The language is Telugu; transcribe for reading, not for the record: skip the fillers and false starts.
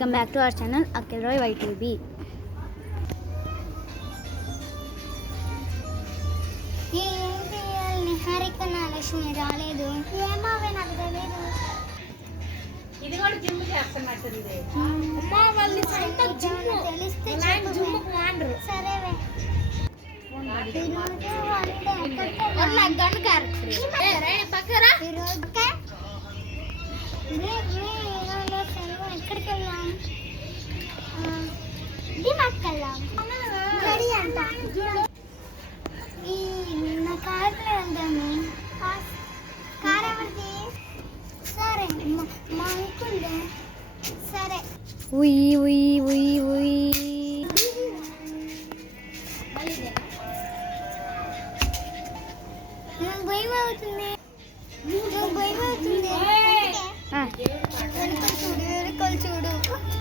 Welcome back to our channel Akhil Rai YTV. Niharika Nagalakshmi రాలేదు, ఏమో నాకు తెలియదు. ఇది కూడా జిమ్ చేస్తున్నట్టుంది. అమ్మా వాళ్ళు సొంత జిమ్ తెలిస్తే చెప్పు. సరేవే ఎక్కడికి వెళ్దాం? డిమార్ట్కి వెళ్దాం. రెడీ అంట. నా కార్లో వెళ్దాము. కార్ ఎవరిది? సరే మా అంకుల్దే. సరే ఉయ్ ఉయ్ ఉయ్ ఉయ్. భయం అవుతుంది, భయం అవుతుంది. చూడు, చూడు.